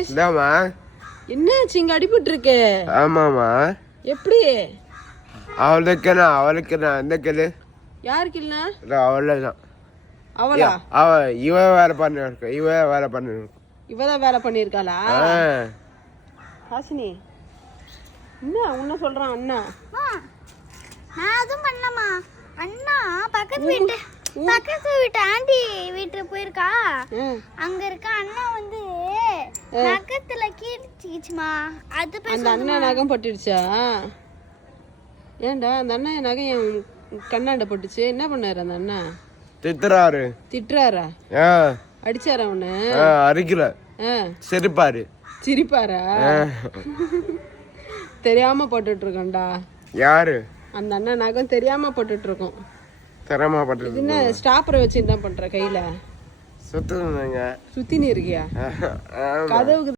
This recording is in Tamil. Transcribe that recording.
இந்தாமா. என்னாச்சு இங்க அடிபட்டு இருக்கு? ஆமாமா. எப்படி? அவளுக்கு நான் இந்த கேளு. யாருக்கு இல்ல? அவளதான். அவளா? இவ வேலை பண்ணிருக்க. இவதான் வேலை பண்ணிருக்காளா? ஹாசினி என்ன உன்ன சொல்றான் அண்ணா? நான் அதுவும் பண்ணலமா. அண்ணா பக்கத்து வீட்டு ஆண்டி வீட்டுக்கு போயிருக்கா. அங்க இருக்க அண்ணா வந்து நகத்துல கீழ்ச்சிச்சுமா. அது அந்த அண்ணா நகம் பட்டுடுச்சா? ஏன்டா அந்த அண்ணா நகை என் கண்ணாண்ட பட்டுச்சு. என்ன பண்ணாரு அந்த அண்ணா? திட்டுறாரா? அடிச்சாரா உன்ன? அடிக்கல, சிரிப்பாரா? தெரியாம போட்டுட்டு இருக்கோம்டா. யாரு? அந்த அண்ணா நகம் தெரியாம போட்டுட்டு இருக்கோம். தரமா பட்டு என்ன ஸ்டாப்பரை வச்சு என்ன பண்ற கையில? சுத்தினு சுத்தினு இருக்கியா? கதவுக்கு